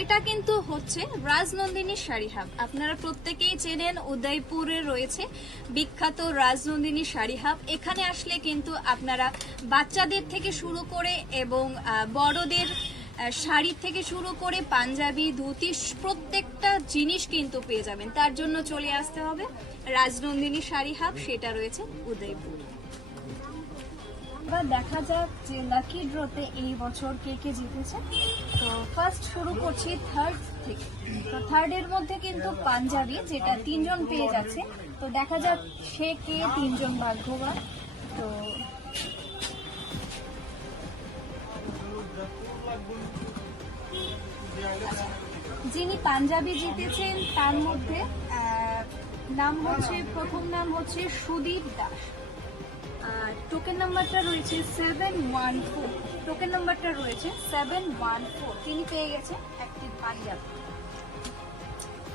এটা কিন্তু হচ্ছে রাজনন্দিনী শাড়ি হাব আপনারা প্রত্যেকেই চেনেন, উদয়পুরে রয়েছে বিখ্যাত রাজনন্দিনী শাড়ি হাব এখানে আসলে কিন্তু আপনারা বাচ্চাদের থেকে শুরু করে এবং বড়দের শাড়ি থেকে শুরু করে পাঞ্জাবি, ধুতি প্রত্যেকটা জিনিস কিন্তু পেয়ে যাবেন। তার জন্য চলে আসতে হবে রাজনন্দিনী শাড়ি হাব সেটা রয়েছে উদয়পুর। এবার দেখা যাক যে লাকি ড্রতে এই বছর কে কে জিতেছে। ফার্স্ট শুরু করছি থার্ড থেকে। তো থার্ডের মধ্যে কিন্তু পাঞ্জাবি, যেটা তিনজন পেয়ে যাচ্ছে। তো দেখা যাক সে কে তিনজন ভাগ্যবান। তো যিনি পাঞ্জাবি জিতেছেন, তার মধ্যে নাম হচ্ছে, প্রথম নাম হচ্ছে সুদীপ দাস। টোকেন নাম্বারটা রয়েছে সেভেন ওয়ান ফোর টোকেন নাম্বারটা রয়েছে সেভেন ওয়ান ফোর তিনি পেয়ে গেছেন একটি পাঞ্জাবি।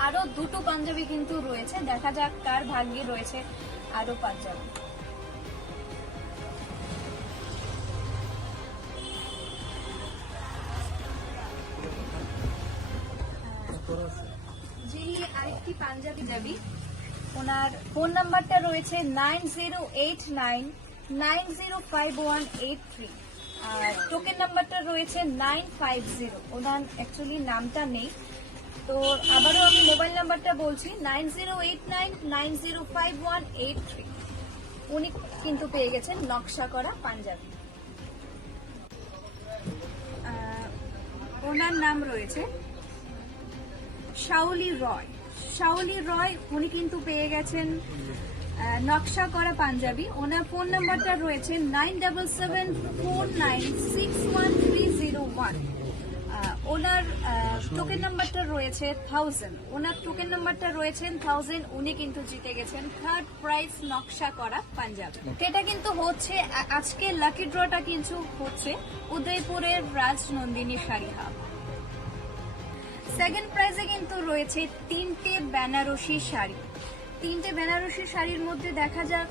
আরও দুটো পাঞ্জাবি কিন্তু রয়েছে। দেখা যাক কার ভাগ্যে রয়েছে আরও পাঞ্জাবি। যিনি আরেকটি পাঞ্জাবি যাবি ওনার ফোন নাম্বারটা রয়েছে nine zero eight nine nine zero five one eight three. আর টোকেন নাম্বারটা রয়েছে নাইন ফাইভ জিরো। ওনার অ্যাকচুয়ালি নামটা নেই। তো আবারও আমি মোবাইল নাম্বারটা বলছি, nine zero eight nine nine zero five one eight three. উনি কিন্তু পেয়ে গেছেন নকশা করা পাঞ্জাবি। ওনার নাম রয়েছে শাওলি রয়। শাওলি রয় উনি কিন্তু পেয়ে গেছেন নকশা করা পাঞ্জাবি। ওনার ফোন নাম্বারটা রয়েছে nine double seven four nine six one three zero one. ওনার টোকেন নাম্বারটা রয়েছে থাউজেন্ড ওনার টোকেন নাম্বারটা রয়েছে থাউজেন্ড উনি কিন্তু জিতে গেছেন থার্ড প্রাইজ নকশা করা পাঞ্জাবি। এটা কিন্তু হচ্ছে আজকে লাকি ড্রটা কিন্তু হচ্ছে উদয়পুরের রাজনন্দিনী শাড়ি হাব সেকেন্ড প্রাইজে কিন্তু রয়েছে তিনটে বেনারসি শাড়ি। তিনটে বেনারসি শাড়ির মধ্যে দেখা যাক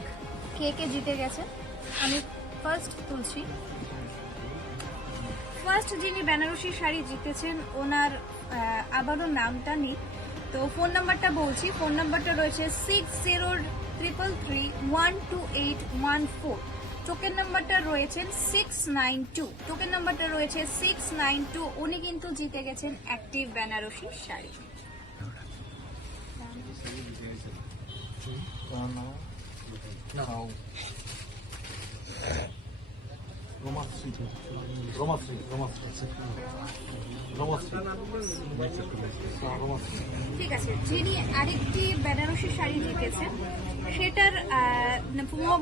কে কে জিতে গেছে। আমি ফার্স্ট তুলছি। ফার্স্ট যিনি বেনারসি শাড়ি জিতেছেন, ওনার আবারও নামটা নেই। তো ফোন নাম্বারটা বলছি। ফোন নাম্বারটা রয়েছে six zero triple three one two eight one four token নাম্বারটা রয়েছে সিক্স নাইন টু টোকেন নাম্বারটা রয়েছে সিক্স নাইন টু উনি কিন্তু জিতে গেছেন অ্যাক্টিভ বেনারসি শাড়ি। ঠিক আছে যিনি আরেকটি বেনারসি শাড়ি জিতেছেন সেটার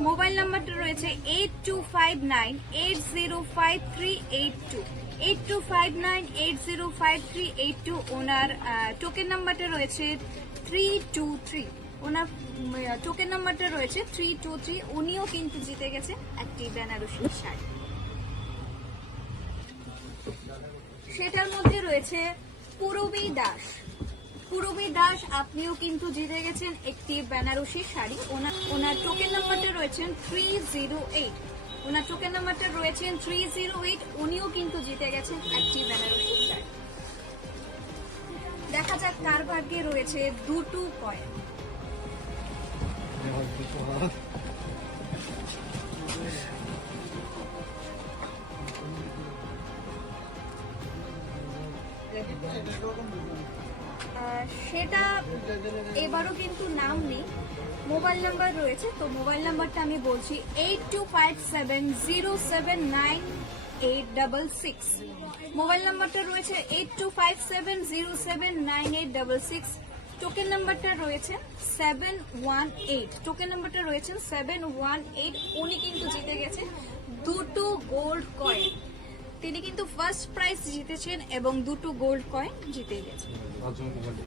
মোবাইল নাম্বারটা রয়েছে eight two five nine eight zero five three eight two eight two five nine eight zero five three eight two ওনার টোকেন নাম্বারটা রয়েছে থ্রি টু থ্রি ওনার টোকেন নাম্বারটা রয়েছে থ্রি টু থ্রি উনিও কিন্তু জিতে গেছে একটি বেনারসি শাড়ি। সেটার মধ্যে রয়েছে পুরবী দাস। পুরবী দাস, আপনিও কিন্তু জিতে গেছেন একটি বেনারসি শাড়ি। ওনার ওনার টোকেন নাম্বারটা রয়েছেন থ্রি জিরো এইট ওনার টোকেন নাম্বারটা রয়েছেন থ্রি জিরো এইট উনিও কিন্তু জিতে গেছেন একটি বেনারসি শাড়ি। দেখা যাক কার ভাগ্যে রয়েছে দুটো কয়েন। সেটা এবারও কিন্তু নাম নেই। মোবাইল নাম্বার রয়েছে, তো মোবাইল নাম্বারটা আমি বলছি eight two five seven zero seven nine eight double six mobile নাম্বারটা রয়েছে eight two five seven zero seven nine eight double six token নাম্বারটা রয়েছে সেভেন ওয়ান এইট টোকেন নাম্বারটা রয়েছে সেভেন ওয়ান এইট উনি কিন্তু জিতে গেছে দুটো গোল্ড কয়েন তিনি কিন্তু ফার্স্ট প্রাইজ জিতেছেন এবং দুটো গোল্ড কয়েন জিতে গেছেন।